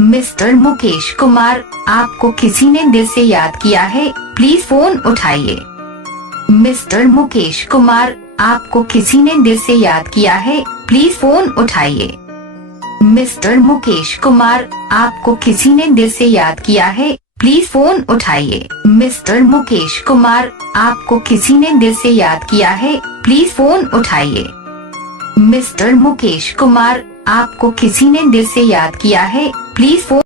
Mister Mukesh Kumar, आपको किसी ने दिल से याद किया है, प्लीज फोन उठाइए। मिस्टर मुकेश कुमार, आपको किसी ने दिल से याद किया है, प्लीज फोन उठाइए। मिस्टर मुकेश कुमार, आपको किसी ने दिल से याद किया है, प्लीज फोन उठाइए। मिस्टर मुकेश कुमार, आपको किसी ने दिल से याद किया है, प्लीज फोन उठाइए। मिस्टर मुकेश कुमार, आपको किसी ने दिल से याद किया है, प्लीज फोन